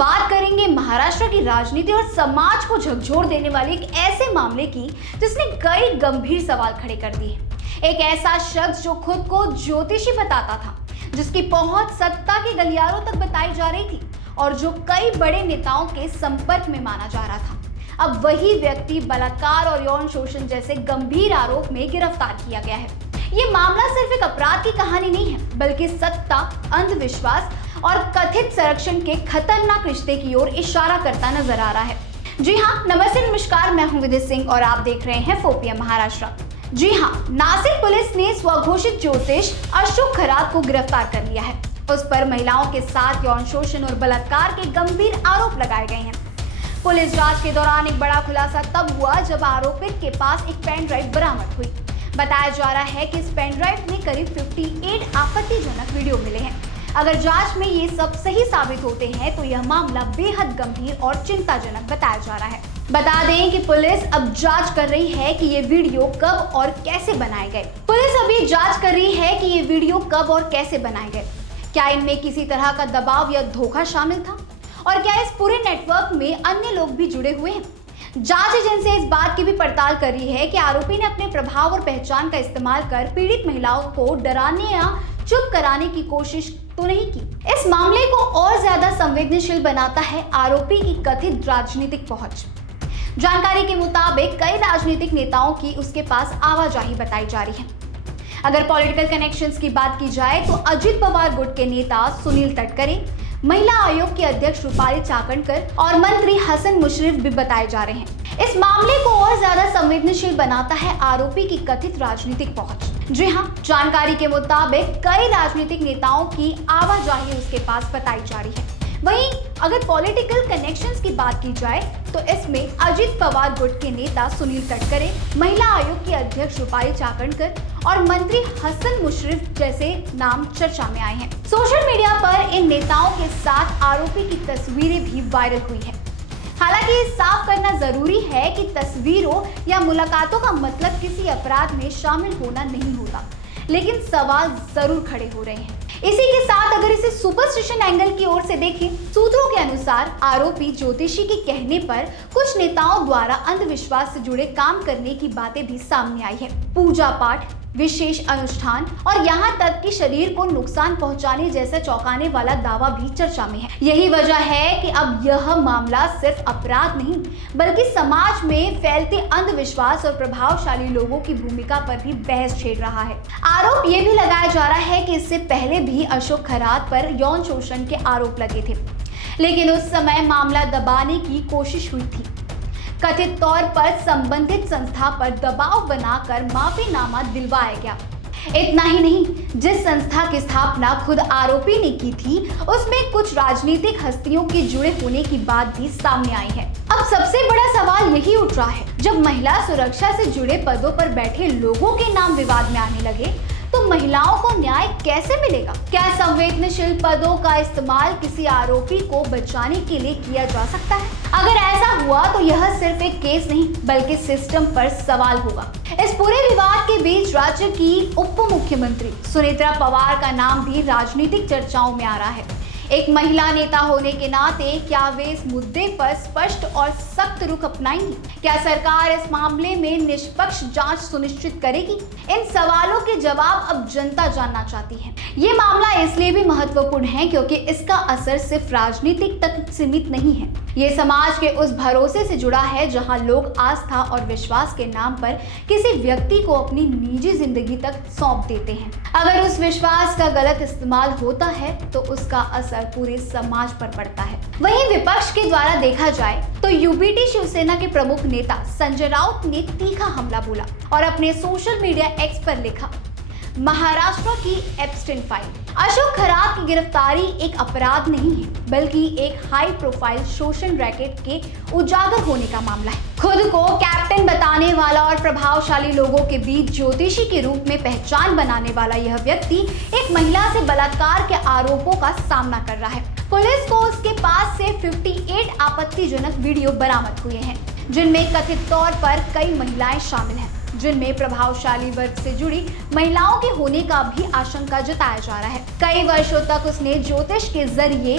बात करेंगे महाराष्ट्र की राजनीति और समाज को झकझोर देने वाले एक ऐसे मामले की जिसने कई गंभीर सवाल खड़े कर दिए। एक ऐसा शख्स जो खुद को ज्योतिषी बताता था, जिसकी पहुंच सत्ता के गलियारों तक बताई जा रही थी और जो कई बड़े नेताओं के संपर्क में माना जा रहा था, अब वही व्यक्ति बलात्कार और यौन शोषण जैसे गंभीर आरोप में गिरफ्तार किया गया है। ये मामला सिर्फ एक अपराध की कहानी नहीं है, बल्कि सत्ता, अंधविश्वास और कथित संरक्षण के खतरनाक रिश्ते की ओर इशारा करता नजर आ रहा है। जी हाँ, नमस्ते नमस्कार, मैं हूं विदित सिंह और आप देख रहे हैं 4PM महाराष्ट्र। जी हाँ, नासिक पुलिस ने स्वघोषित ज्योतिष अशोक खरात को गिरफ्तार कर लिया है। उस पर महिलाओं के साथ यौन शोषण और बलात्कार के गंभीर आरोप लगाए गए हैं। पुलिस जांच के दौरान एक बड़ा खुलासा तब हुआ जब आरोपित के पास एक पेन ड्राइव बरामद हुई। बताया जा रहा है कि इस पेन ड्राइव में करीब 58 आपत्तिजनक वीडियो मिले हैं। अगर जांच में ये सब सही साबित होते हैं तो यह मामला बेहद गंभीर और चिंताजनक बताया जा रहा है। बता दें कि पुलिस अब जांच कर रही है कि ये वीडियो कब और कैसे बनाए गए। पुलिस अभी जांच कर रही है कि ये वीडियो कब और कैसे बनाए गए। क्या इनमें किसी तरह का दबाव या धोखा शामिल था और क्या इस पूरे नेटवर्क में अन्य लोग भी जुड़े हुए हैं। जांच एजेंसी इस बात की भी पड़ताल कर रही है कि आरोपी ने अपने प्रभाव और पहचान का इस्तेमाल कर पीड़ित महिलाओं को डराने या चुप कराने की कोशिश तो नहीं की। इस मामले को और ज्यादा संवेदनशील बनाता है आरोपी की कथित राजनीतिक पहुंच। जानकारी के मुताबिक कई राजनीतिक नेताओं की उसके पास आवाजाही बताई जा रही है। अगर पॉलिटिकल कनेक्शंस की बात की जाए तो अजित पवार गुट के नेता सुनील तटकरे, महिला आयोग की अध्यक्ष रूपाली चाकणकर और मंत्री हसन मुशर्रफ भी बताए जा रहे हैं। इस मामले को और ज्यादा संवेदनशील बनाता है आरोपी की कथित राजनीतिक पहुंच। जी हाँ, जानकारी के मुताबिक कई राजनीतिक नेताओं की आवाजाही उसके पास बताई जा रही है। वहीं अगर पॉलिटिकल कनेक्शंस की बात की जाए तो इसमें अजित पवार गुट के नेता सुनील तटकरे, महिला आयोग की अध्यक्ष रूपाली चाकणकर और मंत्री हसन मुशर्रफ जैसे नाम चर्चा में आए हैं। सोशल मीडिया पर इन नेताओं के साथ आरोपी की तस्वीरें भी वायरल हुई है। हालांकि ये साफ करना जरूरी है कि तस्वीरों या मुलाकातों का मतलब किसी अपराध में शामिल होना नहीं होता, लेकिन सवाल जरूर खड़े हो रहे हैं। इसी के साथ अगर इसे सुपरस्टिशन एंगल की ओर से देखें, सूत्रों के अनुसार आरोपी ज्योतिषी के कहने पर कुछ नेताओं द्वारा अंधविश्वास से जुड़े काम करने की बातें भी सामने आई है। पूजा पाठ, विशेष अनुष्ठान और यहाँ तक कि शरीर को नुकसान पहुंचाने जैसा चौंकाने वाला दावा भी चर्चा में है। यही वजह है कि अब यह मामला सिर्फ अपराध नहीं, बल्कि समाज में फैलते अंधविश्वास और प्रभावशाली लोगों की भूमिका पर भी बहस छेड़ रहा है। आरोप ये भी लगाया जा रहा है कि इससे पहले भी अशोक खरात पर यौन शोषण के आरोप लगे थे, लेकिन उस समय मामला दबाने की कोशिश हुई थी। कथित तौर पर संबंधित संस्था पर दबाव बनाकर माफीनामा दिलवाया गया। इतना ही नहीं, जिस संस्था की स्थापना खुद आरोपी ने की थी, उसमें कुछ राजनीतिक हस्तियों के जुड़े होने की बात भी सामने आई है। अब सबसे बड़ा सवाल यही उठ रहा है, जब महिला सुरक्षा से जुड़े पदों पर बैठे लोगों के नाम विवाद में आने लगे तो महिलाओं को न्याय कैसे मिलेगा। क्या संवेदनशील पदों का इस्तेमाल किसी आरोपी को बचाने के लिए किया जा सकता है? अगर ऐसा हुआ तो यह सिर्फ एक केस नहीं, बल्कि सिस्टम पर सवाल होगा। इस पूरे विवाद के बीच राज्य की उप मुख्यमंत्री सुनेत्रा पवार का नाम भी राजनीतिक चर्चाओं में आ रहा है। एक महिला नेता होने के नाते क्या वे इस मुद्दे पर स्पष्ट और सख्त रुख अपनाएंगी? क्या सरकार इस मामले में निष्पक्ष जांच सुनिश्चित करेगी? इन सवालों के जवाब अब जनता जानना चाहती है। ये मामला इसलिए भी महत्वपूर्ण है क्योंकि इसका असर सिर्फ राजनीतिक तक सीमित नहीं है। ये समाज के उस भरोसे से जुड़ा है जहां लोग आस्था और विश्वास के नाम पर किसी व्यक्ति को अपनी निजी जिंदगी तक सौंप देते हैं। अगर उस विश्वास का गलत इस्तेमाल होता है तो उसका असर पूरे समाज पर पड़ता है। वहीं विपक्ष के द्वारा देखा जाए तो यूबीटी शिवसेना के प्रमुख नेता संजय राउत ने तीखा हमला बोला और अपने सोशल मीडिया एक्स पर लिखा, महाराष्ट्र की एप्स्टीन फाइल। अशोक खरात की गिरफ्तारी एक अपराध नहीं है, बल्कि एक हाई प्रोफाइल शोषण रैकेट के उजागर होने का मामला है। खुद को कैप्टन बताने वाला और प्रभावशाली लोगों के बीच ज्योतिषी के रूप में पहचान बनाने वाला यह व्यक्ति एक महिला से बलात्कार के आरोपों का सामना कर रहा है। पुलिस को उसके पास से 58 आपत्तिजनक वीडियो बरामद हुए हैं, जिनमें कथित तौर पर कई महिलाएं शामिल हैं, जिनमें प्रभावशाली वर्ग से जुड़ी महिलाओं के होने का भी आशंका जताया जा रहा है। कई वर्षों तक उसने ज्योतिष के जरिए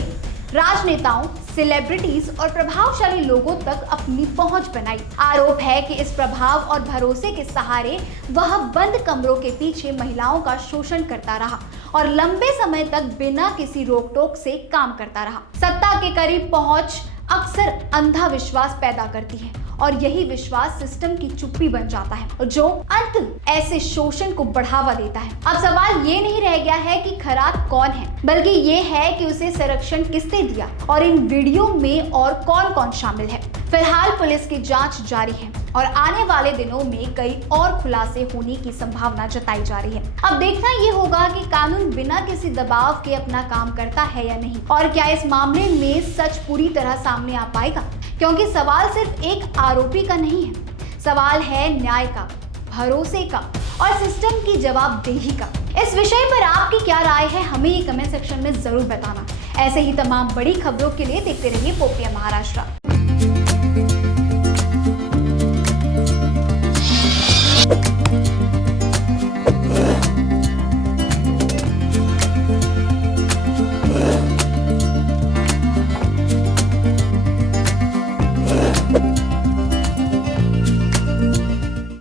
राजनेताओं, सेलिब्रिटीज और प्रभावशाली लोगों तक अपनी पहुंच बनाई। आरोप है कि इस प्रभाव और भरोसे के सहारे वह बंद कमरों के पीछे महिलाओं का शोषण करता रहा और लंबे समय तक बिना किसी रोक टोक से काम करता रहा। सत्ता के करीब पहुंच अक्सर अंधा विश्वास पैदा करती है और यही विश्वास सिस्टम की चुप्पी बन जाता है, जो अंत ऐसे शोषण को बढ़ावा देता है। अब सवाल ये नहीं रह गया है कि खराब कौन है, बल्कि ये है कि उसे संरक्षण किसने दिया और इन वीडियो में और कौन कौन शामिल है। फिलहाल पुलिस की जांच जारी है और आने वाले दिनों में कई और खुलासे होने की संभावना जताई जा रही है। अब देखना ये होगा कि कानून बिना किसी दबाव के अपना काम करता है या नहीं, और क्या इस मामले में सच पूरी तरह सामने आ पाएगा, क्योंकि सवाल सिर्फ एक आरोपी का नहीं है, सवाल है न्याय का, भरोसे का और सिस्टम की जवाबदेही का। इस विषय पर आपकी क्या राय है, हमें ये कमेंट सेक्शन में जरूर बताना। ऐसे ही तमाम बड़ी खबरों के लिए देखते रहिए पोपिया महाराष्ट्र।